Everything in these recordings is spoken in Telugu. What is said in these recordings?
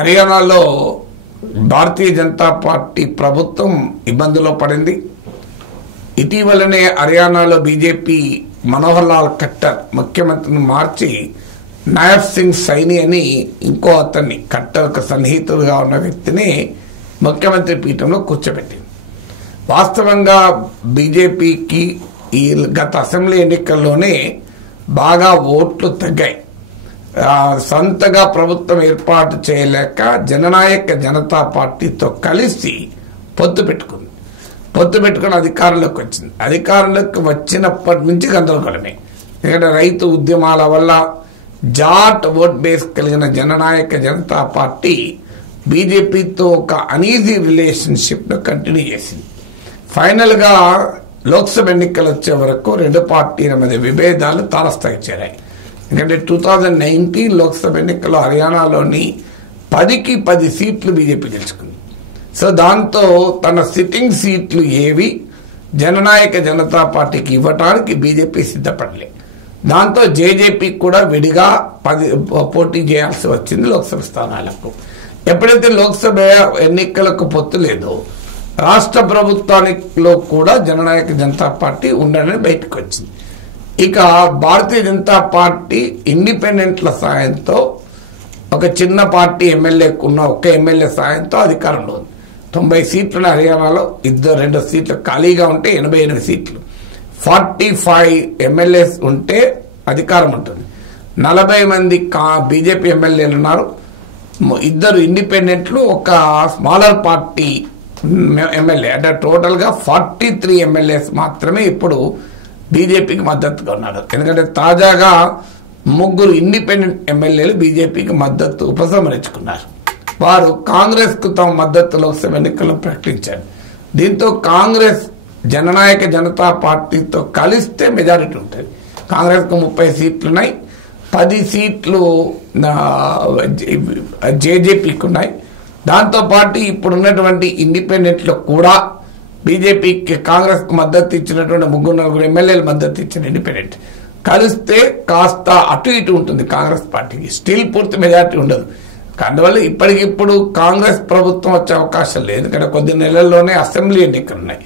హర్యానాలో భారతీయ జనతా పార్టీ ప్రభుత్వం ఇబ్బందుల్లో పడింది. ఇటీవలనే హర్యానాలో బీజేపీ మనోహర్ లాల్ ఖట్టర్ ముఖ్యమంత్రిని మార్చి నాయబ్ సింగ్ సైని అని ఇంకో అతన్ని ఖట్టర్కు సన్నిహితుడుగా ఉన్న వ్యక్తిని ముఖ్యమంత్రి పీఠంలో కూర్చోబెట్టింది. వాస్తవంగా బీజేపీకి ఈ గత అసెంబ్లీ ఎన్నికల్లోనే బాగా ఓట్లు తగ్గాయి. సొంతగా ప్రభుత్వం ఏర్పాటు చేయలేక జననాయక జనతా పార్టీతో కలిసి పొత్తు పెట్టుకుని అధికారంలోకి వచ్చింది. అధికారంలోకి వచ్చినప్పటి నుంచి గందరగోళమే. ఎందుకంటే రైతు ఉద్యమాల వల్ల జాట్ ఓట్ బేస్ కలిగిన జననాయక జనతా పార్టీ బీజేపీతో ఒక అనీజీ రిలేషన్షిప్ను కంటిన్యూ చేసింది. ఫైనల్గా లోక్సభ ఎన్నికలు వచ్చే వరకు రెండు పార్టీల మధ్య విభేదాలు తారస్థాయికి చేరాయి. ఎందుకంటే 2019 లోక్సభ ఎన్నికల్లో హర్యానాలోని 10కి 10 సీట్లు బీజేపీ గెలుచుకుంది. సో దాంతో తన సిట్టింగ్ సీట్లు ఏవి జననాయక జనతా పార్టీకి ఇవ్వటానికి బీజేపీ సిద్ధపడలే. దాంతో జేజేపీ కూడా విడిగా పోటీ చేయాల్సి వచ్చింది లోక్సభ స్థానాలకు. ఎప్పుడైతే లోక్సభ ఎన్నికలకు పొత్తు లేదో రాష్ట్ర ప్రభుత్వానిలో కూడా జననాయక జనతా పార్టీ ఉండాలని బయటకు వచ్చింది. ఇక భారతీయ జనతా పార్టీ ఇండిపెండెంట్ల సాయంతో ఒక చిన్న పార్టీ ఎమ్మెల్యేకున్న ఒక ఎమ్మెల్యే సాయంతో అధికారంలో ఉంది. 90 సీట్లను హర్యానాలో 2 సీట్లు ఖాళీగా ఉంటే 88 సీట్లు 45 ఎమ్మెల్యేస్ ఉంటే అధికారం ఉంటుంది. 40 మంది బీజేపీ ఎమ్మెల్యేలు ఉన్నారు, 2 ఇండిపెండెంట్లు, ఒక స్మాలర్ పార్టీ ఎమ్మెల్యే. అంటే టోటల్గా 43 ఎమ్మెల్యేస్ మాత్రమే ఇప్పుడు బీజేపీకి మద్దతుగా ఉన్నారు. ఎందుకంటే తాజాగా 3 ఇండిపెండెంట్ ఎమ్మెల్యేలు బీజేపీకి మద్దతు ఉపసంహరించుకున్నారు. వారు కాంగ్రెస్ కు తమ మద్దతు లోక్సభ ఎన్నికల్లో ప్రకటించారు. దీంతో కాంగ్రెస్ జననాయక జనతా పార్టీతో కలిస్తే మెజారిటీ ఉంటుంది. కాంగ్రెస్ కు 30 సీట్లున్నాయి, 10 సీట్లు జేజేపీకి ఉన్నాయి. దాంతో పాటు ఇప్పుడున్నటువంటి ఇండిపెండెంట్లు కూడా బీజేపీకి కాంగ్రెస్ కు మద్దతు ఇచ్చినటువంటి 3 ఎమ్మెల్యేలు మద్దతు ఇచ్చిన ఇండిపెండెంట్ కలిస్తే కాస్త అటు ఇటు ఉంటుంది కాంగ్రెస్ పార్టీకి. స్టిల్ పూర్తి మెజారిటీ ఉండదు. అందువల్ల ఇప్పటికిప్పుడు కాంగ్రెస్ ప్రభుత్వం వచ్చే అవకాశం లేదు. ఎందుకంటే కొద్ది నెలల్లోనే అసెంబ్లీ ఎన్నికలు ఉన్నాయి.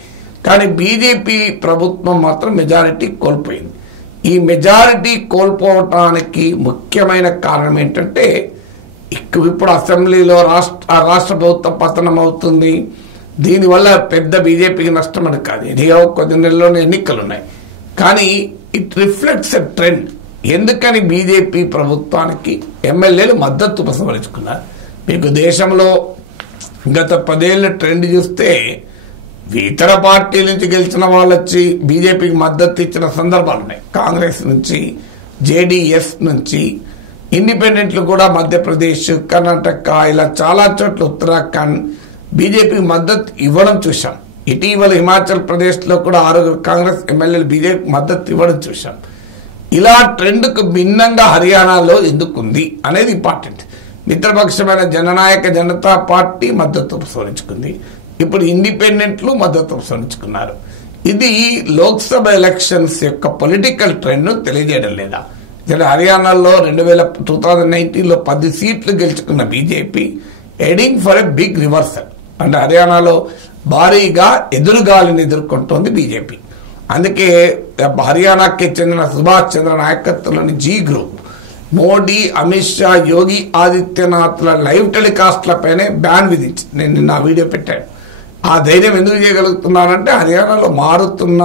కానీ బీజేపీ ప్రభుత్వం మాత్రం మెజారిటీ కోల్పోయింది. ఈ మెజారిటీ కోల్పోవటానికి ముఖ్యమైన కారణం ఏంటంటే ఇప్పుడు అసెంబ్లీలో రాష్ట్ర ప్రభుత్వం పతనం అవుతుంది. దీనివల్ల పెద్ద బీజేపీకి నష్టం అని కాదు. ఇదిగా కొద్ది నెలల్లోనే ఎన్నికలు ఉన్నాయి. కానీ ఇట్ రిఫ్లెక్ట్స్ ఎ ట్రెండ్. ఎందుకని బీజేపీ ప్రభుత్వానికి ఎమ్మెల్యేలు మద్దతు ఉపసంహరించుకున్నారు? మీకు దేశంలో గత 10 ఏళ్ల ట్రెండ్ చూస్తే ఇతర పార్టీల నుంచి గెలిచిన వాళ్ళు వచ్చి బీజేపీకి మద్దతు ఇచ్చిన సందర్భాలు ఉన్నాయి. కాంగ్రెస్ నుంచి, జేడీఎస్ నుంచి, ఇండిపెండెంట్లు కూడా మధ్యప్రదేశ్, కర్ణాటక, ఇలా చాలా చోట్ల ఉత్తరాఖండ్ బీజేపీకి మద్దతు ఇవ్వడం చూశాం. ఇటీవల హిమాచల్ ప్రదేశ్లో కూడా 6 కాంగ్రెస్ ఎమ్మెల్యేలు బీజేపీ మద్దతు ఇవ్వడం చూశాం. ఇలా ట్రెండ్కు భిన్నంగా హర్యానాలో ఎందుకుంది అనేది ఇంపార్టెంట్. మిత్రపక్షమైన జననాయక జనతా పార్టీ మద్దతు ఉపసంహరించుకుంది. ఇప్పుడు ఇండిపెండెంట్లు మద్దతు ఉపసంహరించుకున్నారు. ఇది లోక్సభ ఎలక్షన్స్ యొక్క పొలిటికల్ ట్రెండ్ తెలియజేయడం లేదా? హర్యానాలో 2019లో 10 సీట్లు గెలుచుకున్న BJP heading for a big reversal. అంటే హర్యానాలో భారీగా ఎదురుగాలిని ఎదుర్కొంటోంది బీజేపీ. అందుకే హర్యానాకి చెందిన సుభాష్ చంద్ర నాయకత్వంలోని జీ గ్రూప్ మోడీ, అమిత్ షా, యోగి ఆదిత్యనాథ్ల లైవ్ టెలికాస్ట్లపైనే బ్యాన్ విధించింది. నేను నిన్న వీడియో పెట్టాను. ఆ ధైర్యం ఎందుకు చేయగలుగుతున్నారంటే హర్యానాలో మారుతున్న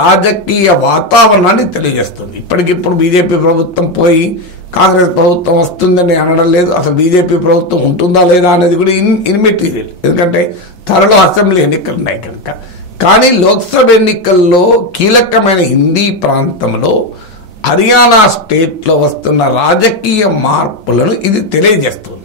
రాజకీయ వాతావరణాన్ని తెలియజేస్తుంది. ఇప్పటికిప్పుడు బీజేపీ ప్రభుత్వం పోయి కాంగ్రెస్ ప్రభుత్వం వస్తుందని అనడం లేదు. అసలు బీజేపీ ప్రభుత్వం ఉంటుందా లేదా అనేది కూడా ఇన్మెటీరియల్. ఎందుకంటే త్వరలో అసెంబ్లీ ఎన్నికలు ఉన్నాయి కనుక. కానీ లోక్సభ ఎన్నికల్లో కీలకమైన హిందీ ప్రాంతంలో హర్యానా స్టేట్లో వస్తున్న రాజకీయ మార్పులను ఇది తెలియజేస్తుంది.